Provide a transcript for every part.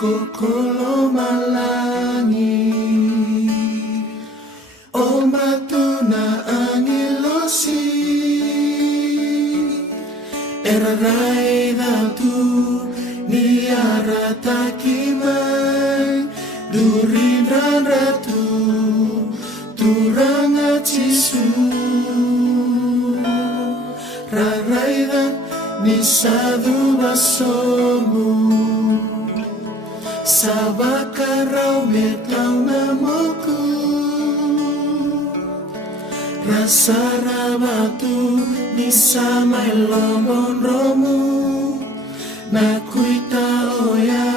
kokolo malangi o matuna angilosi erarai datu ni aratakimai durinran ratu turanga cisu raraidan ni sadu basomu sabakarau metau namoku rasa rabatu ni samai lomon romu nakuita oya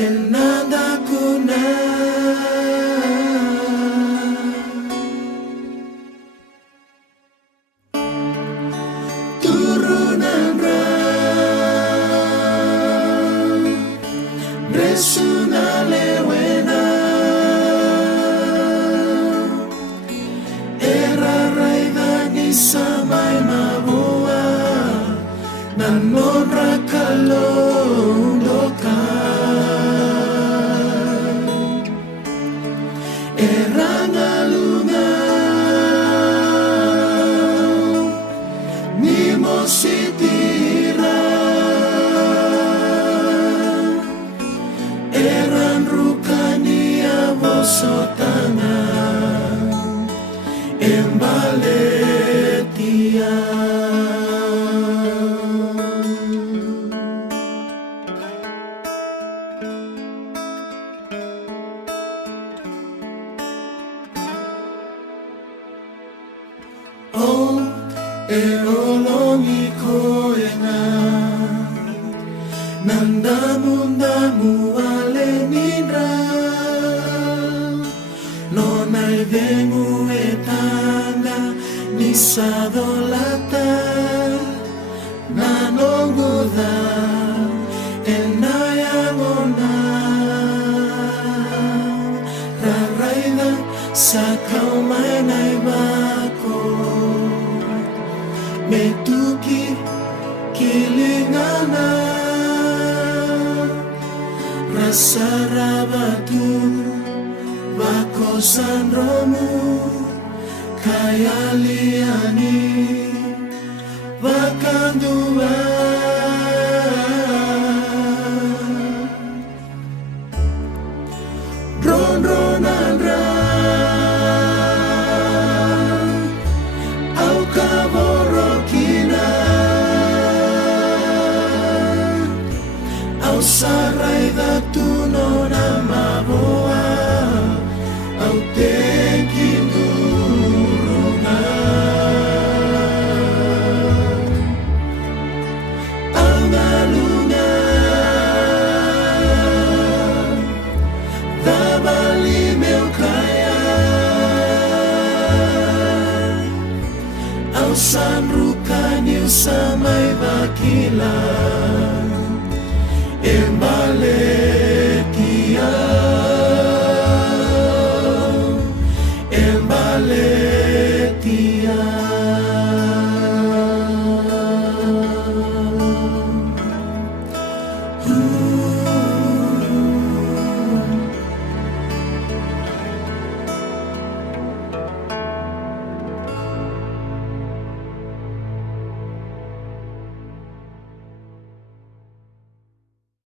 enada kuna turunan Resuna lewena era raida ni samai mabua nanora kalondoka era ngalunga ni mositira eran rukania bosotana embaletia oh olongi koena nandamu alenindra nonai vengu etanga nisadolata nanonguda enayamona raraida sakau mainai bako metuki kilingana rasa rabatu bakosan romu kayaliani bakandua ron-ronan au kaborokina au sarai datu nona maboa au tekindurunga au ngalunga dabali meu kaya au sanrukaniu samai bakila embale